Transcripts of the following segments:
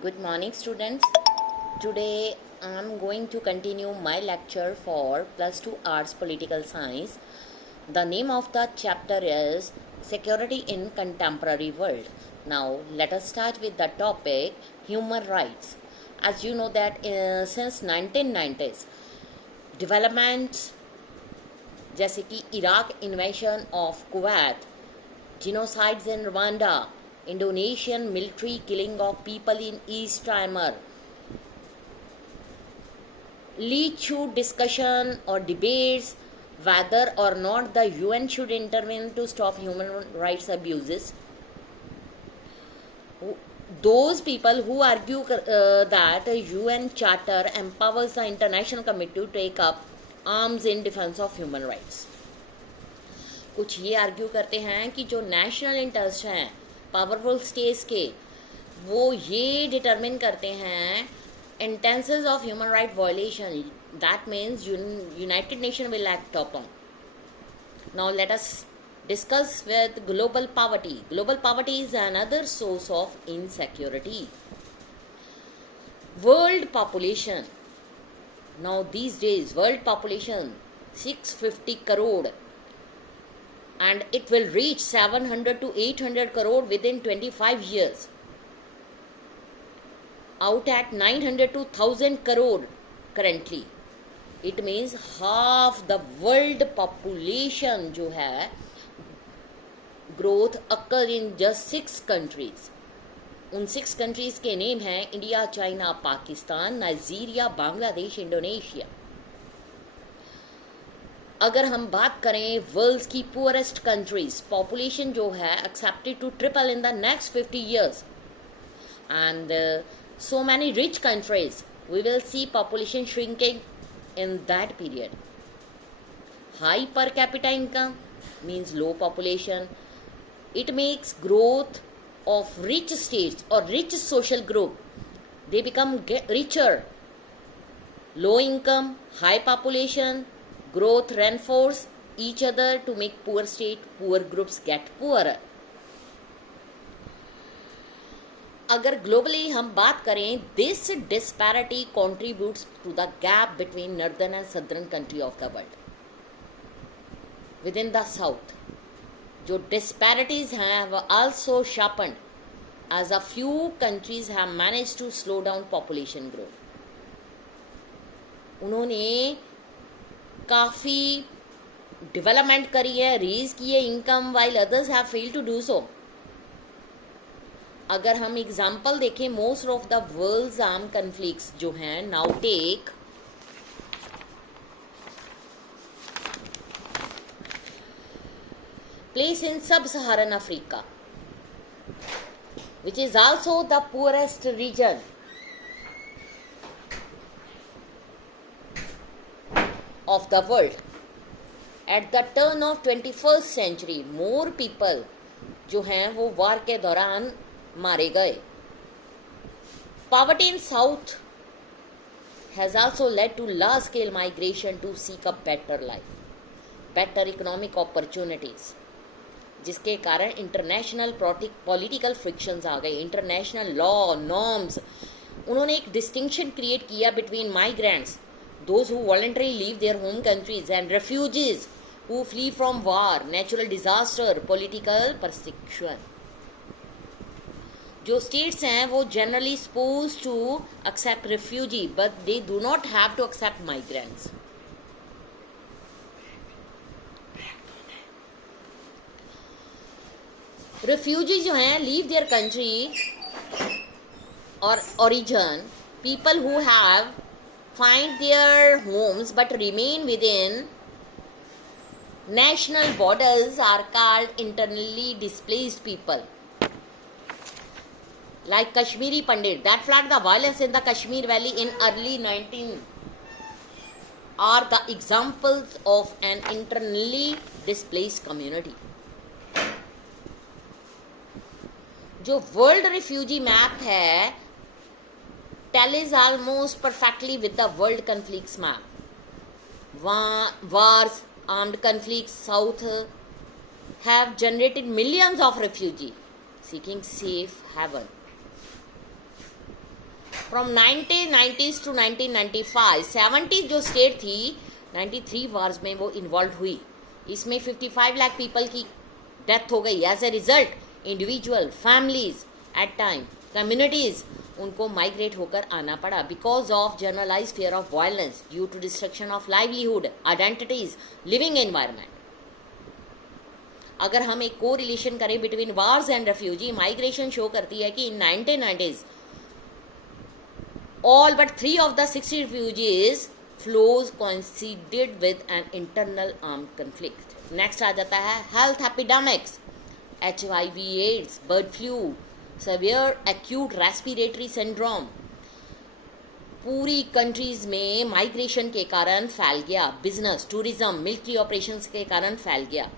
Good morning, students. Today I am going to continue my lecture for plus 2 arts political science. The name of the chapter is Security in Contemporary World. Now let us start with the topic human rights. As you know that since 1990s developments जैसे कि Iraq इन्वेशन of Kuwait, genocides in Rwanda, Indonesian military killing of people in East Timor lead to discussion or debates whether or not the UN should intervene to stop human rights abuses. Those people who argue that a UN charter empowers the international committee to take up arms in defense of human rights. कुछ ये argue करते हैं कि जो national interest हैं powerful states के, वो ये डिटरमिन करते हैं instances of human right violation. That means United Nation will act upon. Now let us discuss with global poverty. Global poverty is another source of insecurity. World population. Now these days world population 650 crore and it will reach 700 to 800 crore within 25 years. Out at 900 to 1000 crore currently. It means half the world population जो है growth occur in just 6 countries. उन 6 countries के name हैं India, China, Pakistan, Nigeria, Bangladesh, Indonesia. अगर हम बात करें world की पुअरेस्ट कंट्रीज, पॉपुलेशन जो है expected to triple in the next 50 years and so many rich countries, we will see population shrinking in that period. High per capita income means low population. It makes growth of rich states or rich social group, they become richer. Low income, high population, growth reinforce each other to make poor state, poor groups get poorer. अगर globally हम बात करें, this disparity contributes to the gap between northern and southern country of the world. Within the south, जो disparities हैं वो also sharpened as a few countries have managed to slow down population growth. उन्होंने काफ़ी development करी है, raise की है income, while others have failed to do so. अगर हम एग्जांपल देखें, most of the world's arm conflicts जो हैं, now take place in sub Saharan Africa, which is also the poorest region of the world. At the turn of 21st century, more people जो हैं वो वार के दौरान मारे गए. Poverty in South has also led to large scale migration to seek a better life, better economic opportunities, जिसके कारण international political frictions आ गए. इंटरनेशनल लॉ नॉर्म्स, उन्होंने एक डिस्टिंक्शन क्रिएट किया between migrants, those who voluntarily leave their home countries, and refugees who flee from war, natural disaster, political persecution. जो states हैं वो generally supposed to accept refugee, but they do not have to accept migrants. Refugees जो हैं leave their country or origin. People who have find their homes but remain within national borders are called internally displaced people. Like Kashmiri Pandit that fled the violence in the Kashmir Valley in early 19 are the examples of an internally displaced community. जो world refugee map है tallies almost perfectly with the world conflicts map. Wars, armed conflicts south have generated millions of refugees seeking safe haven. From 1990s to 1995 70 जो state थी 93 wars में वो involve हुई. इसमें 55 lakh people की death हो गई. As a result individual, families, at time communities उनको माइग्रेट होकर आना पड़ा because of generalize fear of violence due to destruction of livelihood, identities, living environment. अगर हम एक को रिलेशन करें between wars and refugee, migration show करती है कि इन 1990s all but 3 of the 60 refugees flows coincided with an internal armed conflict. Next आ जाता है health epidemics, HIV, AIDS, bird flu, severe acute respiratory syndrome. पूरी countries में migration के कारण फैल गया. बिजनेस, टूरिज्म, मिलिट्री ऑपरेशंस के कारण फैल गया.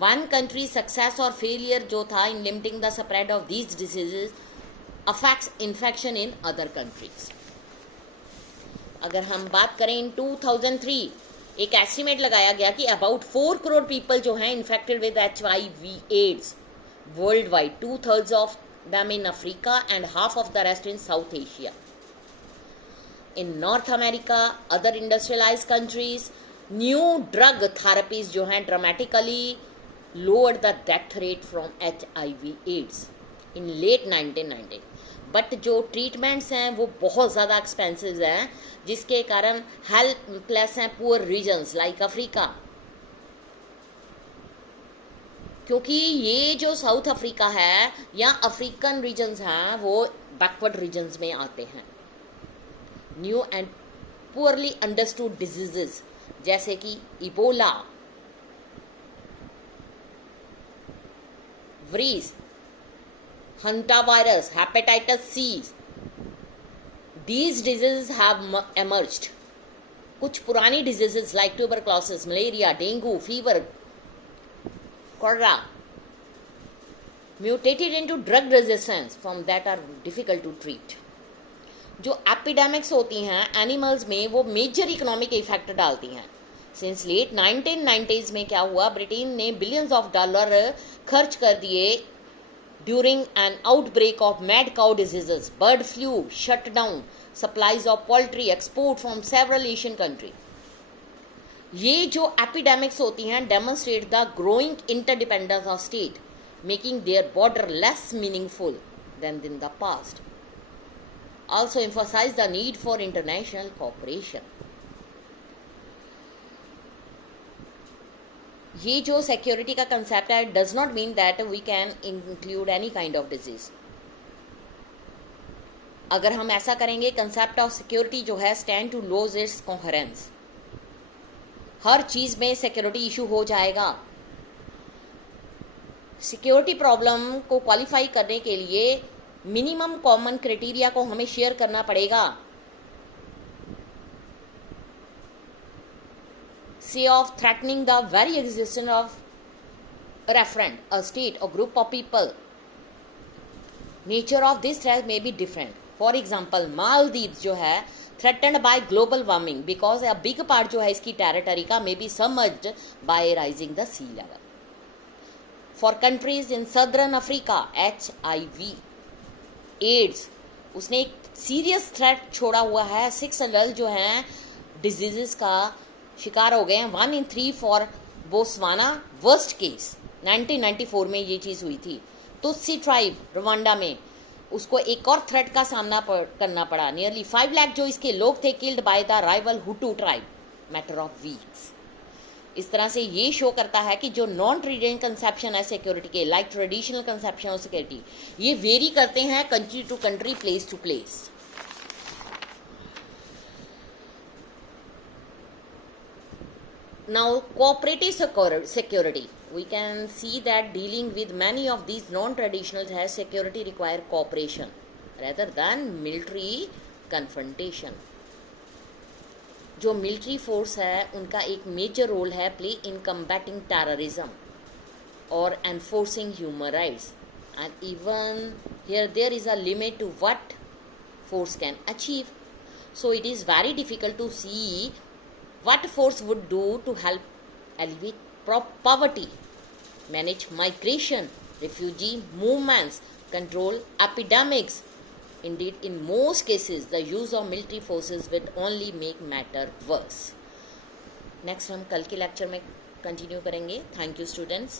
वन कंट्री सक्सेस और फेलियर जो था इन limiting the spread of these diseases affects infection in other countries. अगर हम बात करें इन 2003 एक एस्टिमेट लगाया गया कि अबाउट 4 करोड़ पीपल जो हैं infected with HIV AIDS world wide, 2/3 of them in Africa and half of the rest in South Asia. In North America, other industrialized countries, new drug therapies जो हैं dramatically lowered the death rate from HIV AIDS in late 1990. But जो treatments हैं वो बहुत ज़्यादा expensive हैं जिसके कारण हेल्पलेस हैं पुअर रीजन्स लाइक अफ्रीका. क्योंकि ये जो साउथ अफ्रीका है या अफ्रीकन रीजन्स हैं वो बैकवर्ड रीजन्स में आते हैं. New and poorly understood diseases जैसे कि Ebola, Vries, hantavirus, hepatitis C, these diseases have emerged. कुछ पुरानी diseases like tuberculosis, malaria, dengue, fever, cholera mutated into drug resistance from that are difficult to treat. जो epidemics होती हैं animals में वो major economic effect डालती हैं. Since late 1990s में क्या हुआ, ब्रिटेन ने बिलियंस ऑफ डॉलर खर्च कर दिए during an outbreak of mad cow diseases, bird flu, shut down supplies of poultry export from several Asian countries. ये जो epidemics होती हैं demonstrate the growing interdependence of state, making their border less meaningful than in the past. Also emphasize the need for international cooperation. ये जो security का concept है does not mean that we can include any kind of disease. अगर हम ऐसा करेंगे concept of security जो है stand to lose its coherence. हर चीज में सिक्योरिटी इशू हो जाएगा. सिक्योरिटी प्रॉब्लम को क्वालिफाई करने के लिए मिनिमम कॉमन क्राइटेरिया को हमें शेयर करना पड़ेगा. Say of threatening the very existence of a referent, a state or group of people. Nature of this threat may be different. For example, Maldives जो है threatened by global warming because a big part जो है इसकी territory का may be submerged by rising the sea level. For countries in southern Africa, HIV, AIDS उसने एक serious threat छोड़ा हुआ है. 6 adults जो हैं diseases का शिकार हो गए हैं. 1 in 3 फॉर बोस्वाना, वर्स्ट केस 1994 में ये चीज़ हुई थी. तुत्सी ट्राइब रवांडा में उसको एक और थ्रेट का सामना करना पड़ा. नियरली 5 लाख जो इसके लोग थे killed by the rival Hutu tribe, matter of weeks. इस तरह से ये शो करता है कि जो नॉन ट्रेडिंग कंसेप्शन है सिक्योरिटी के, like traditional conception of security, ये वेरी करते हैं country to country, place to place. Now, cooperative security. We can see that dealing with many of these non-traditional has security require cooperation rather than military confrontation. जो military force है उनका एक major role है play in combating terrorism or enforcing human rights. And even here there is a limit to what force can achieve. So it is very difficult to see what force would do to help alleviate poverty, manage migration, refugee movements, control epidemics, Indeed, in most cases, the use of military forces will only make matter worse. Next हम कल के lecture में continue करेंगे. Thank you students.